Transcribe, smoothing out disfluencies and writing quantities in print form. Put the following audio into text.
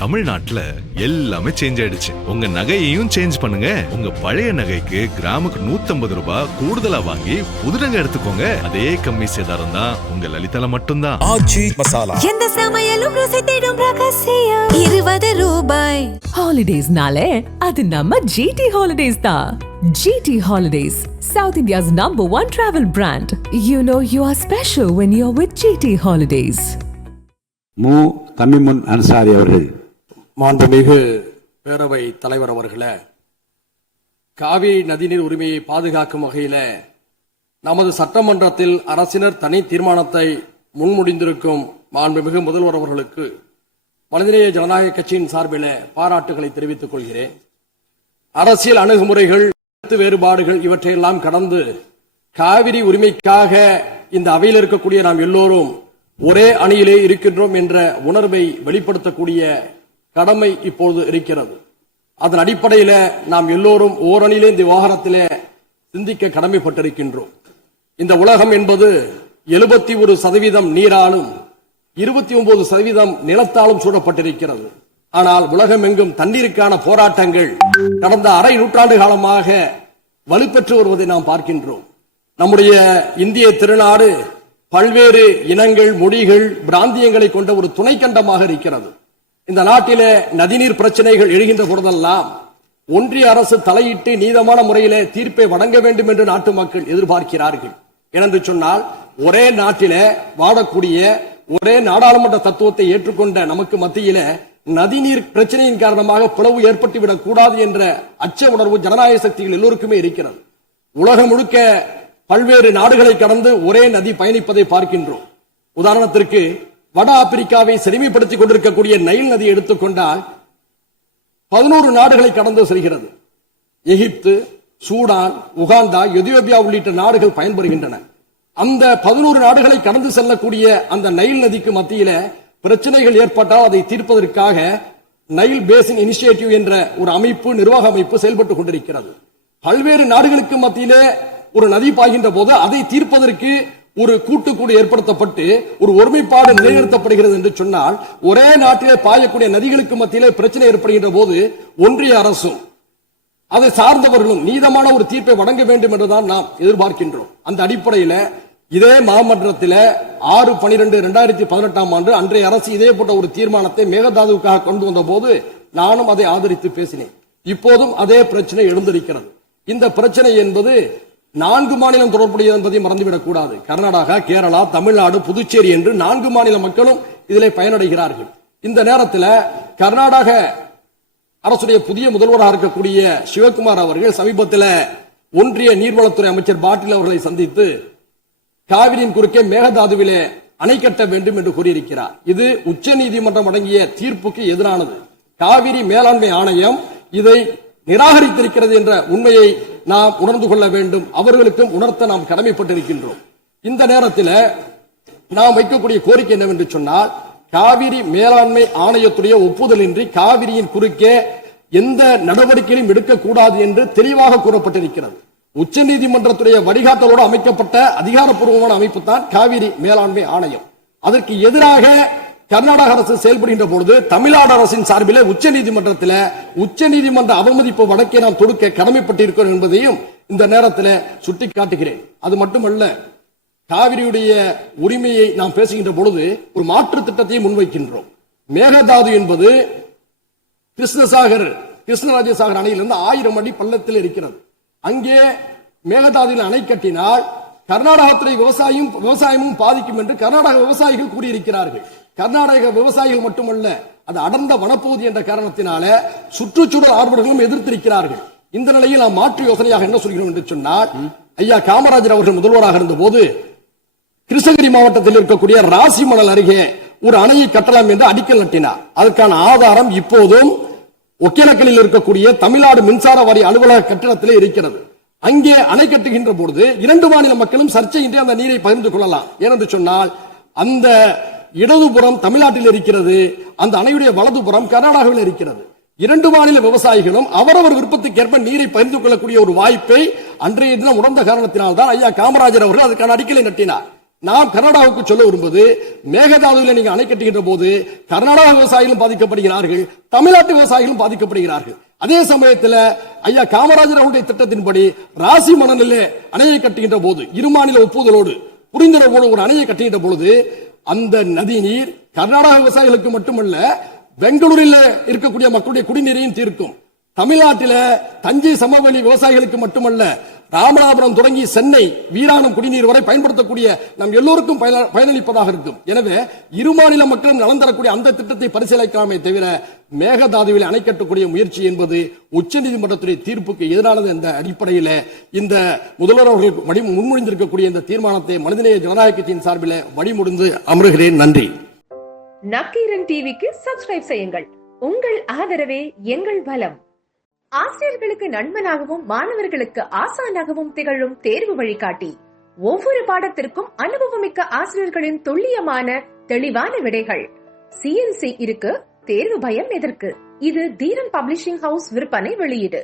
தமிழ்நாட்டுல எல்லாமே சேஞ்ச் ஆயிடுச்சு. உங்க நகையையும் சேஞ்ச் பண்ணுங்க. உங்க பழைய நகைக்கு கிராமுக்கு 150 ரூபாய் கூடுதலா வாங்கி புது நகை எடுத்துக்கோங்க. அதே கம்மி சேதாரம் தான் உங்க லலிதால மட்டும்தான். ஆச்சி மசாலா எந்த சமையலும் ருசி தேடும் ரகசியம் 20 ரூபாய். ஹாலிடேஸ்னாலே அது நம்ம ஜிடி ஹாலிடேஸ் தான். GT Holidays, South India's #1 travel brand. You know you are special when you're with GT Holidays. மு தமிமுன் அன்சாரி அவர்கள். மாண்புமிகு பேரவை தலைவர் அவர்களே, காவிரி நதிநீர் உரிமையை பாதுகாக்கும் வகையில் நமது சட்டமன்றத்தில் அரசினர் தனி தீர்மானத்தை முன்முடிந்திருக்கும் மாண்புமிகு முதல்வர் அவர்களுக்கு மனிதநேய ஜனநாயக கட்சியின் சார்பில் பாராட்டுகளை தெரிவித்துக் கொள்கிறேன். அரசியல் அணுகுமுறைகள், வேறுபாடுகள் இவற்றையெல்லாம் கடந்து காவிரி உரிமைக்காக இந்த அவையில் இருக்கக்கூடிய நாம் எல்லோரும் ஒரே அணியிலே இருக்கின்றோம் என்ற உணர்வை வெளிப்படுத்தக்கூடிய கடமை இப்போது இருக்கிறது. அதன் அடிப்படையில் நாம் எல்லோரும் ஓரணியிலே இந்த விவகாரத்திலே சிந்திக்க கடமைப்பட்டிருக்கின்றோம். இந்த உலகம் என்பது 71% நீராலும் 29% நிலத்தாலும் சூழப்பட்டிருக்கிறது. ஆனால் உலகம் எங்கும் தண்ணீருக்கான போராட்டங்கள் கடந்த அரை நூற்றாண்டு காலமாக வலுப்பெற்று வருவதை நாம் பார்க்கின்றோம். நம்முடைய இந்திய திருநாடு பல்வேறு இனங்கள், மொழிகள், பிராந்தியங்களை கொண்ட ஒரு துணைக்கண்டமாக இருக்கிறது. இந்த நாட்டிலே நதிநீர் பிரச்சனைகள் எழுகின்ற பொழுதெல்லாம் ஒன்றிய அரசு தலையிட்டு நீதமான முறையிலே தீர்ப்பை வழங்க வேண்டும் என்று நாட்டு மக்கள் எதிர்பார்க்கிறார்கள். ஏனென்று சொன்னால் ஒரே நாட்டிலே வாழக்கூடிய ஒரே நாடாளுமன்ற தத்துவத்தை ஏற்றுக்கொண்ட நமக்கு மத்தியில நதிநீர் பிரச்சனையின் காரணமாக பிளவு ஏற்பட்டுவிடக் கூடாது என்ற அச்ச உணர்வு ஜனநாயக சக்திகள் எல்லோருக்குமே இருக்கிறது. உலகம் முழுக்க பல்வேறு நாடுகளை கடந்து ஒரே நதி பயணிப்பதை பார்க்கின்றோம். உதாரணத்திற்கு வட ஆப்பிரிக்காவை செழுமைப்படுத்திக் கொண்டிருக்கக்கூடிய நைல் நதி எடுத்துக்கொண்டால் 11 நாடுகளை கடந்து செல்கிறது. எகிப்து, சூடான், உகாண்டா, எதியோப்பியா உள்ளிட்ட நாடுகள் பயன்பெறுகின்றன. அந்த 11 நாடுகளை கடந்து செல்லக்கூடிய அந்த நைல் நதிக்கு மத்தியில பிரச்சனைகள் ஏற்பட்டால் அதை தீர்ப்பதற்காக நைல் பேசின் இனிஷியேட்டிவ் என்ற ஒரு அமைப்பு, நிர்வாக அமைப்பு செயல்பட்டுக் கொண்டிருக்கிறது. பல்வேறு நாடுகளுக்கு மத்தியிலே ஒரு நதி பாய்கின்ற போது அதை தீர்ப்பதற்கு ஒரு கூட்டுக்குழு ஏற்படுத்தப்பட்டு ஒரு ஒருமைப்பாடு நிலைநிறுத்தப்படுகிறது என்று சொன்னால், ஒரே நாட்டிலே பாயக்கூடிய நதிகளுக்கு மத்தியிலே பிரச்சனை ஏற்படுகின்ற போது ஒன்றிய அரசும் அதை சார்ந்தவர்களும் நீதமான ஒரு தீர்ப்பை வழங்க வேண்டும் என்றுதான் நாம் எதிர்பார்க்கின்றோம். அந்த அடிப்படையில் இதே மாமன்றத்தில் 6/12/2018 அன்றைய அரசு இதே போன்ற ஒரு தீர்மானத்தை மேகதாதுவுக்காக கொண்டு வந்த போது நானும் அதை ஆதரித்து பேசினேன். இப்போதும் அதே பிரச்சனை எழுந்திருக்கிறது. இந்த பிரச்சனை என்பது 4 மாநிலம் தொடர்புடையது என்பதை மறந்துவிடக் கூடாது. கர்நாடகா, கேரளா, தமிழ்நாடு, புதுச்சேரி என்று 4 மாநில மக்களும் இதிலே பயனடைகிறார்கள். இந்த நேரத்தில் கர்நாடக அரசுடைய புதிய முதல்வராக இருக்கக்கூடிய சிவகுமார் அவர்கள் சமீபத்தில் ஒன்றிய நீர்வளத்துறை அமைச்சர் பாட்டீல் அவர்களை சந்தித்து காவிரியின் குறுக்கே மேகதாதுவிலே அணை கட்ட வேண்டும் என்று கூறியிருக்கிறார். இது உச்ச நீதிமன்றம் வழங்கிய தீர்ப்புக்கு எதிரானது. காவிரி மேலாண்மை ஆணையம் இதை நிராகரித்திருக்கிறது என்ற உண்மையை நாம் உணர்ந்து கொள்ள வேண்டும். அவர்களுக்கும் உணர்த்த நாம் கடமைப்பட்டிருக்கின்றோம். இந்த நேரத்தில் நாம் வைக்கக்கூடிய கோரிக்கை என்னவென்று சொன்னால், காவிரி மேலாண்மை ஆணையத்துடைய ஒப்புதலின்றி காவிரியின் குறுக்கே எந்த நடவடிக்கையும் எடுக்கக்கூடாது என்று தெளிவாக கூறப்பட்டிருக்கிறது. உச்ச நீதிமன்றத்துடைய வழிகாட்டலோடு அமைக்கப்பட்ட அதிகாரப்பூர்வமான அமைப்பு தான் காவிரி மேலாண்மை ஆணையம். அதற்கு எதிராக கர்நாடக அரசு செயல்படுகின்ற பொழுது தமிழ்நாடு அரசின் சார்பில் உச்ச நீதிமன்ற அவமதிப்பு வழக்கை நாம் தொடுக்க கடமைப்பட்டிருக்கிறோம் என்பதையும் இந்த நேரத்தில் சுட்டிக்காட்டுகிறேன். அது மட்டுமல்ல, காவிரியுடைய உரிமையை நாம் பேசுகின்ற பொழுது ஒரு மாற்று திட்டத்தை முன்வைக்கின்றோம். மேகதாது என்பது கிருஷ்ணராஜசாகர் அணையிலிருந்து 1000 அடி பள்ளத்தில் இருக்கிறது. அங்கே மேகதாதுவில் அணை கட்டினால் கர்நாடகத்துறை விவசாயமும் பாதிக்கும் என்று கர்நாடக விவசாயிகள் கூறியிருக்கிறார்கள். கர்நாடக விவசாயிகள் மட்டுமல்ல, அது அடர்ந்த வனப்பகுதி என்ற காரணத்தினால சுற்றுச்சூழல் ஆர்வலர்களும் எதிர்த்திருக்கிறார்கள். இந்த நிலையில் நாம் மாற்று யோசனையாக என்ன சொல்கிறோம் என்று சொன்னால், ஐயா காமராஜர் அவர்கள் முதல்வராக இருந்த போது கிருஷ்ணகிரி மாவட்டத்தில் இருக்கக்கூடிய ராசிமணல் அருகே ஒரு அணையை கட்டலாம் என்று அடிக்கல் நட்டினார். அதற்கான ஆதாரம் இப்போதும் ஒகேனக்கலில் இருக்கக்கூடிய தமிழ்நாடு மின்சார வாரிய அலுவலக கட்டிடத்திலே இருக்கிறது. அங்கே அணை கட்டுகின்ற பொழுது 2 மாநில மக்களும் சர்ச்சையின்றி அந்த நீரை பகிர்ந்து கொள்ளலாம். ஏனென்று சொன்னால், அந்த இடதுபுறம் தமிழ்நாட்டில் இருக்கிறது, அந்த அணையுடைய வலதுபுறம் கர்நாடகாவில் இருக்கிறது. 2 மாநில விவசாயிகளும் அவரவர் விருப்பத்துக்கேற்ப நீரை பகிர்ந்து கொள்ளக்கூடிய ஒரு வாய்ப்பை அன்றைய தினம் உணர்ந்த காரணத்தினால்தான் ஐயா காமராஜர் அவர்கள் அதுக்கான அடிக்கலை நட்டினார். நாம் கர்நாடகாவுக்கு சொல்ல விரும்புவது, மேகதாதுவில் நீங்க அணை கட்டுகின்ற போது கர்நாடக விவசாயிகளும் பாதிக்கப்படுகிறார்கள், தமிழ்நாட்டு விவசாயிகளும் பாதிக்கப்படுகிறார்கள். அதே சமயத்தில் ஐயா காமராஜர் அவருடைய திட்டத்தின்படி ராசி மணலிலே அணையை கட்டுகின்ற போது இரு மாநில ஒப்புதலோடு புரிந்துணர்வோடு ஒரு அணையை கட்டுகின்ற பொழுது அந்த நதி நீர் கர்நாடக விவசாயிகளுக்கு மட்டுமல்ல, பெங்களூரில் இருக்கக்கூடிய மக்களுடைய குடிநீரையும் தீர்க்கும். தமிழ்நாட்டில் தஞ்சை சமவெளி விவசாயிகளுக்கு மட்டுமல்ல, ராமநாதபுரம் தொடங்கி சென்னை வீராணம் குடிநீர் வரை பயன்படுத்தக்கூடிய நம் எல்லோருக்கும் பயனளிப்பதாக இருக்கும். எனவே இரு மாநில மக்களும் நலன் தரக்கூடிய அந்த திட்டத்தை பரிசீலிக்காமே தவிர மேகதாதுவில் அணை கட்டக்கூடிய முயற்சி என்பது உச்சநீதிமன்றத்துடைய தீர்ப்புக்கு எதிரானது என்ற அடிப்படையில் இந்த முதல்வர் அவர்கள் முன்மொழிந்திருக்கக்கூடிய இந்த தீர்மானத்தை மனிதநேய ஜனநாயக கட்சியின் சார்பில் வழிமுடிந்து அமர்கிறேன். நன்றி. நக்கீரன் டிவிக்கு சப்ஸ்கிரைப் செய்யுங்கள். உங்கள் ஆதரவே எங்கள் பலம். ஆசிரியர்களுக்கு நண்பனாகவும் மாணவர்களுக்கு ஆசானாகவும் திகழும் தேர்வு வழிகாட்டி. ஒவ்வொரு பாடத்திற்கும் அனுபவமிக்க ஆசிரியர்களின் துல்லியமான தெளிவான விடைகள். CNC இருக்கு, தேர்வு பயம் எதற்கு? இது தீரன் பப்ளிஷிங் ஹவுஸ் விற்பனை வெளியீடு.